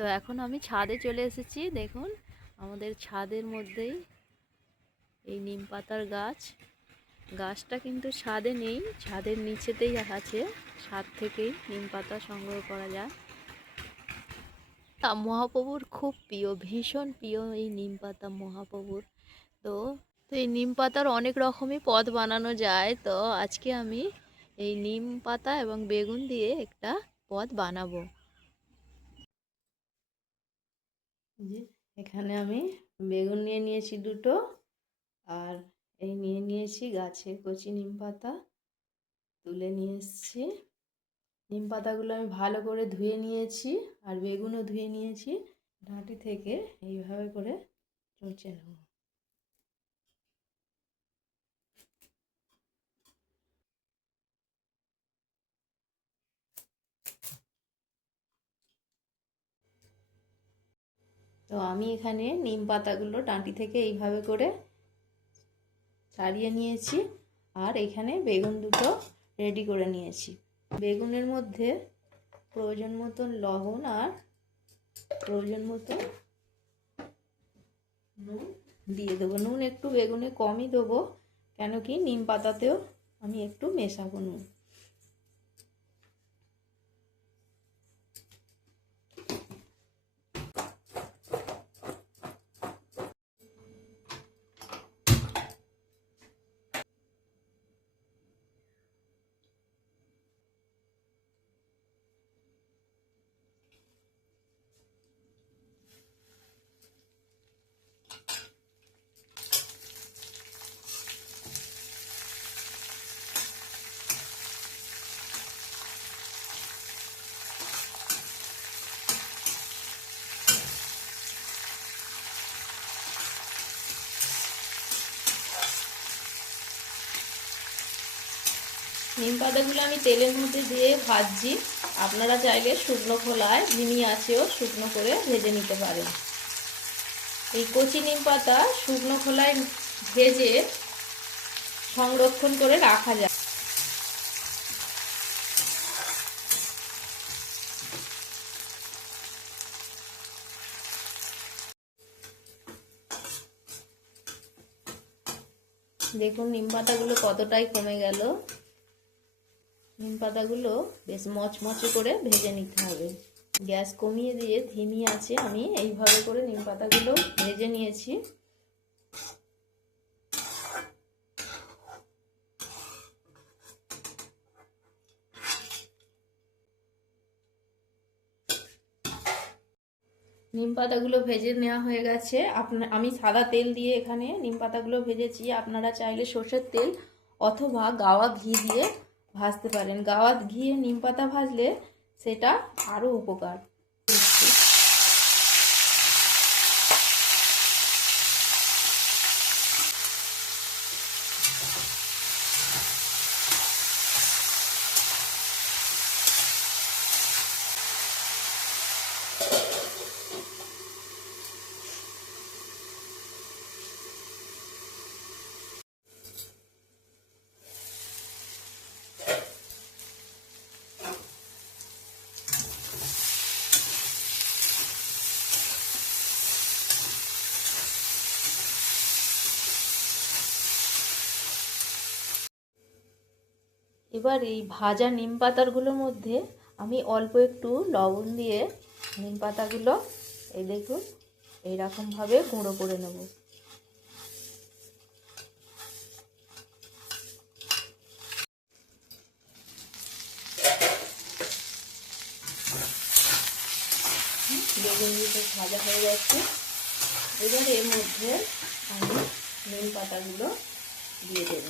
তো এখন আমি ছাদে চলে এসেছি। দেখুন আমাদের ছাদের মধ্যেই এই নিম পাতার গাছটা কিন্তু ছাদে নেই, ছাদের নিচেতেই আছে। ছাদ থেকেই নিম পাতা সংগ্রহ করা যায়। তা মহাপ্রভুর খুব প্রিয়, ভীষণ প্রিয় এই নিম পাতা মহাপ্রভুর। তো তো এই নিম পাতার অনেক রকমই পদ বানানো যায়। তো আজকে আমি এই নিম পাতা এবং বেগুন দিয়ে একটা পদ বানাবো। যে এখানে আমি বেগুন নিয়ে নিয়েছি দুটো, আর এই নিয়ে নিয়েছি গাছের কচি নিম পাতা, তুলে নিয়ে এসেছি। নিম পাতাগুলো আমি ভালো করে ধুয়ে নিয়েছি, আর বেগুনও ধুয়ে নিয়েছি। ডাঁটি থেকে এইভাবে করে চুঁচে নেব। তো আমি এখানে নিম পাতাগুলো ডাঁটি থেকে এইভাবে করে ছাড়িয়ে নিয়েছি, আর এখানে বেগুন দুটো রেডি করে নিয়েছি। বেগুনের মধ্যে প্রয়োজন মতন লবণ আর প্রয়োজন মতো নুন দিয়ে দেবো। নুন একটু বেগুনে কমই দেবো, কেন কি নিম পাতাতেও আমি একটু মেশাবো নুন। নিম পাতাগুলো আমি তেলের মধ্যে দিয়ে ভাজছি। আপনারা চাইলে শুকনো খোলায় ধিমি আঁচেও শুকনো করে ভেজে নিতে পারেন। এই কচি নিম পাতা শুকনো খোলায় ভেজে সংরক্ষণ করে রাখা যায়। দেখুন নিম পাতাগুলো কতটাই কমে গেল। নিম পাতাগুলো বেশ মচমচে করে ভেজে নিতে হবে। গ্যাস কমিয়ে দিয়ে ধিমি আছে আমি এইভাবে করে নিম পাতাগুলো ভেজে নিয়েছি। নিম পাতাগুলো ভেজে নেওয়া হয়ে গেছে। আমি সাদা তেল দিয়ে এখানে নিম পাতাগুলো ভেজেছি। আপনারা চাইলে সর্ষের তেল অথবা গাওয়া ঘি দিয়ে ভাজতে পারেন। গাওয়া ঘি নিম পাতা ভাজলে সেটা আরও উপকার। এবার এই ভাজা নিম পাতাগুলোর মধ্যে আমি অল্প একটু লবণ দিয়ে নিম পাতাগুলো এই দেখুন এইরকমভাবে গুঁড়ো করে নেব। বেগুন দিয়ে ভাজা হয়ে যাচ্ছে। এবার এর মধ্যে আমি নিম পাতাগুলো দিয়ে দেব।